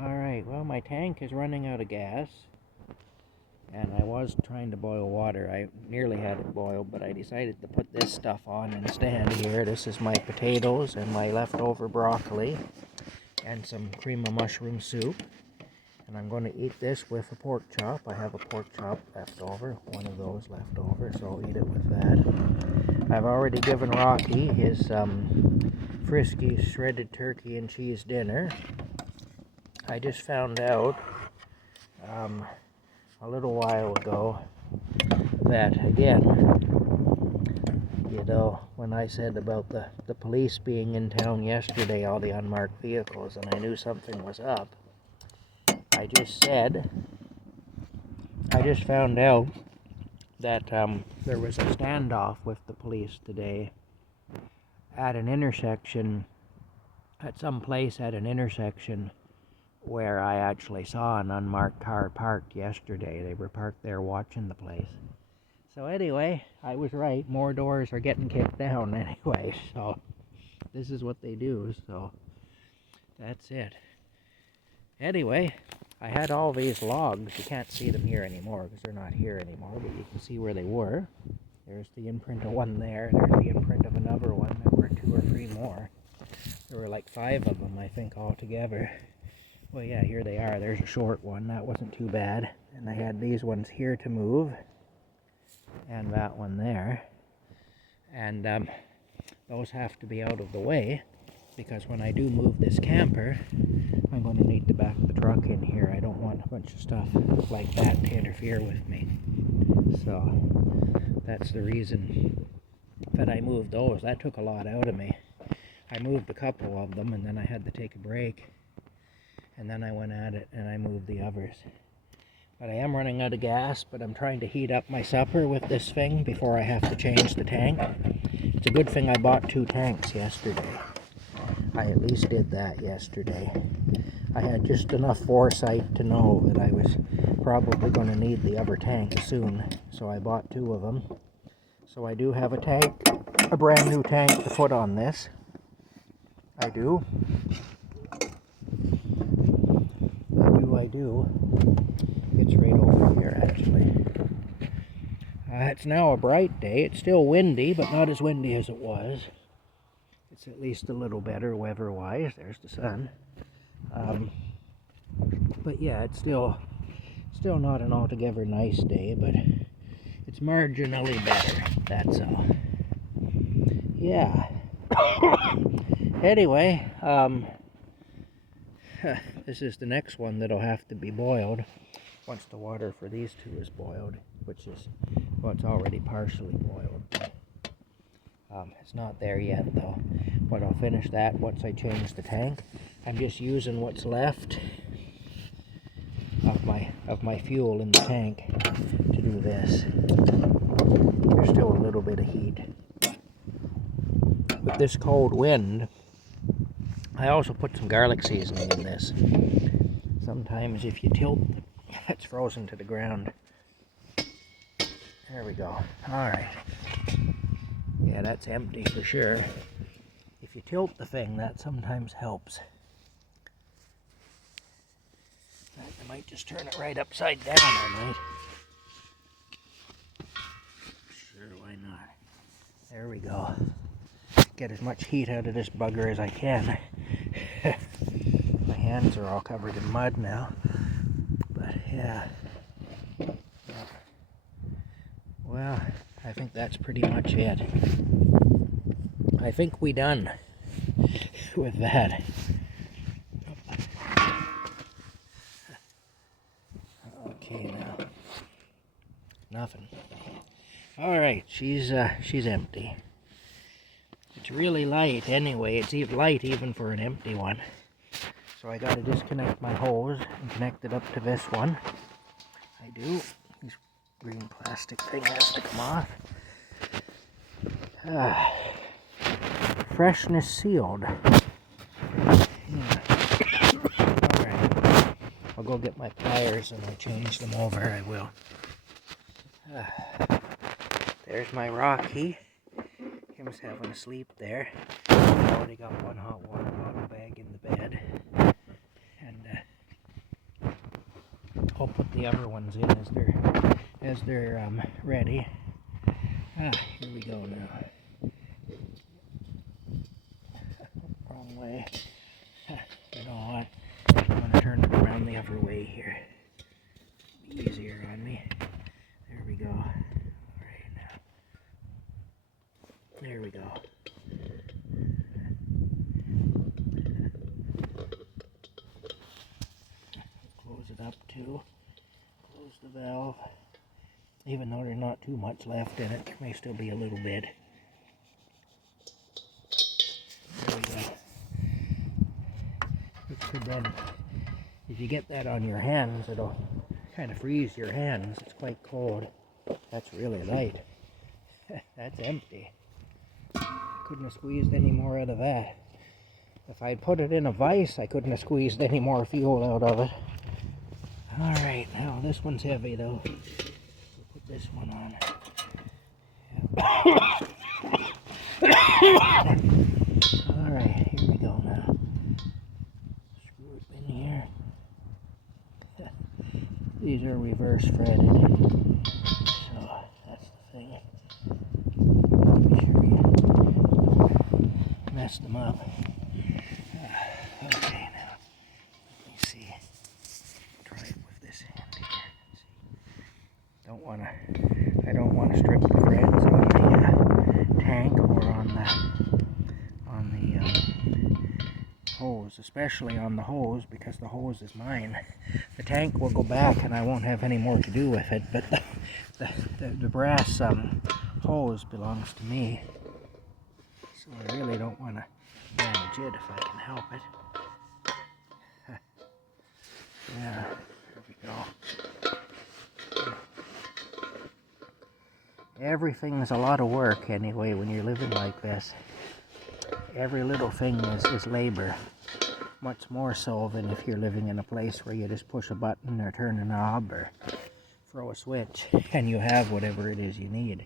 Alright, well, my tank is running out of gas. And I was trying to boil water. I nearly had it boiled, but I decided to put this stuff on instead here. This is my potatoes and my leftover broccoli and some cream of mushroom soup. And I'm going to eat this with a pork chop. I have a pork chop left over, one of those left over, so I'll eat it with that. I've already given Rocky his Friskies shredded turkey and cheese dinner. I just found out a little while ago that, again, you know, when I said about the police being in town yesterday, all the unmarked vehicles, and I knew something was up, I just found out that there was a standoff with the police today at an intersection, at some place at an intersection where I actually saw an unmarked car parked yesterday. They were parked there watching the place. So anyway, I was right. More doors are getting kicked down anyway. So this is what they do. So that's it. Anyway, I had all these logs. You can't see them here anymore because they're not here anymore, but you can see where they were. There's the imprint of one there. There's the imprint of another one. There were 2 or 3 more. There were like 5 of them, I think, altogether. Well, yeah, here they are. There's a short one. That wasn't too bad. And I had these ones here to move. And that one there. And those have to be out of the way, because when I do move this camper, I'm going to need to back the truck in here. I don't want a bunch of stuff like that to interfere with me. So that's the reason that I moved those. That took a lot out of me. I moved a couple of them, and then I had to take a break. And then I went at it and I moved the others. But I am running out of gas, but I'm trying to heat up my supper with this thing before I have to change the tank. It's a good thing I bought 2 tanks yesterday. I at least did that yesterday. I had just enough foresight to know that I was probably going to need the other tank soon, so I bought 2 of them. So I do have a tank, a brand new tank to put on this. I do. I do. It's right over here, actually. It's now a bright day. It's still windy, but not as windy as it was. It's at least a little better weather-wise. There's the sun. But yeah, it's still not an altogether nice day, but it's marginally better. That's all. Yeah. Anyway, this is the next one that'll have to be boiled once the water for these 2 is boiled, which is, well, it's already partially boiled. It's not there yet, though, but I'll finish that once I change the tank. I'm just using what's left of my fuel in the tank to do this. There's still a little bit of heat. With this cold wind, I also put some garlic seasoning in this. Sometimes if you tilt, it's frozen to the ground. There we go. Alright. Yeah, that's empty for sure. If you tilt the thing, that sometimes helps. I might just turn it right upside down, I might. Sure, why not? There we go. Get as much heat out of this bugger as I can. My hands are all covered in mud now. But yeah. Well, I think that's pretty much it. I think we done with that. Okay, now. Nothing. Alright, she's empty. It's really light anyway. It's light even for an empty one. So I gotta disconnect my hose and connect it up to this one. I do. This green plastic thing has to come off. Freshness sealed. Yeah. Alright. I'll go get my pliers and I'll change them over. I will. There's my Rocky. Him's having a sleep there. I've already got one hot water bottle bag in the bed. I'll put the other ones in as they're ready. Here we go now. Wrong way. You know what? I'm going to turn it around the other way here. Be easier on me. There we go. All right now. There we go. Close it up too. Close the valve. Even though there's not too much left in it, there may still be a little bit. There we go. Which could then, if you get that on your hands, it'll kind of freeze your hands. It's quite cold. That's really light. That's empty. Couldn't have squeezed any more out of that. If I'd put it in a vise, I couldn't have squeezed any more fuel out of it. Alright, now this one's heavy though. We'll put this one on. Alright, here we go now. Screw it in here. These are reverse threaded. So that's the thing. Be sure you mess them up. Okay, now let me see. Try it with this hand here. I don't want to strip the threads on the tank or on the hose, especially on the hose, because the hose is mine. The tank will go back and I won't have any more to do with it, but the brass hose belongs to me, so I really don't want to damage it if I can help it. Yeah, there we go. Everything's a lot of work anyway when you're living like this. Every little thing is labor. Much more so than if you're living in a place where you just push a button or turn a knob or throw a switch and you have whatever it is you need.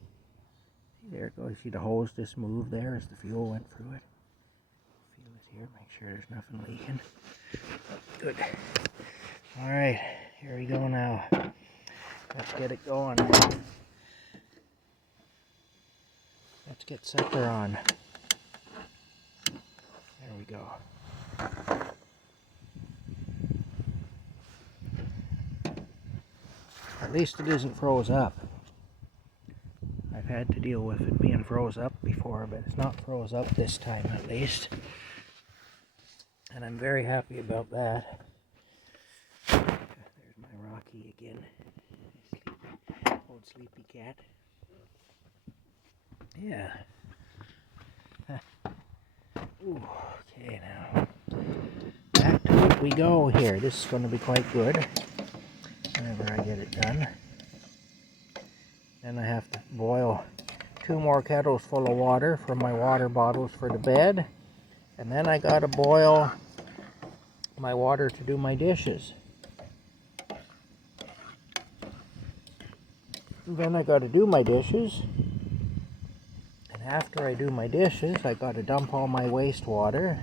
There it goes. See the hose just moved there as the fuel went through it. Feel it here, make sure there's nothing leaking. Good. Alright, here we go now. Let's get it going. Let's get sucker on. There we go. At least it isn't froze up. I've had to deal with it being froze up before, but it's not froze up this time at least. And I'm very happy about that. There's my Rocky again. Old sleepy cat. Yeah. Ooh, okay, now back to it we go here. This is going to be quite good whenever I get it done. Then I have to boil 2 more kettles full of water for my water bottles for the bed. And then I got to boil my water to do my dishes. And then I got to do my dishes. After I do my dishes, I got to dump all my wastewater,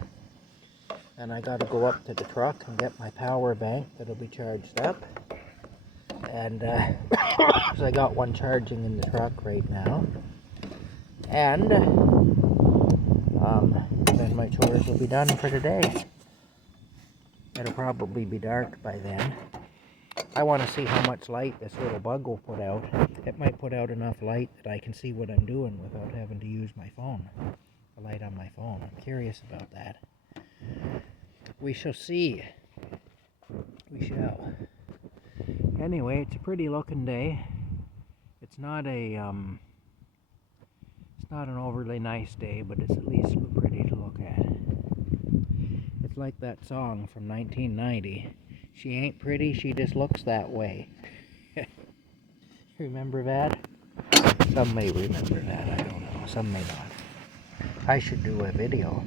and I got to go up to the truck and get my power bank that'll be charged up. And so I got one charging in the truck right now. And then my chores will be done for the day. It'll probably be dark by then. I want to see how much light this little bug will put out. It might put out enough light that I can see what I'm doing without having to use my phone. The light on my phone. I'm curious about that. We shall see. We shall. Anyway, it's a pretty looking day. It's not an overly nice day, but it's at least pretty to look at. It's like that song from 1990. She ain't pretty, she just looks that way. Remember that? Some may remember that, I don't know. Some may not. I should do a video.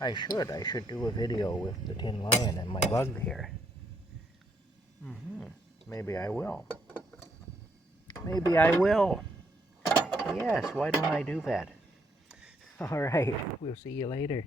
I should do a video with the tin lion and my bug here. Maybe I will. Maybe I will. Yes, why don't I do that? Alright, we'll see you later.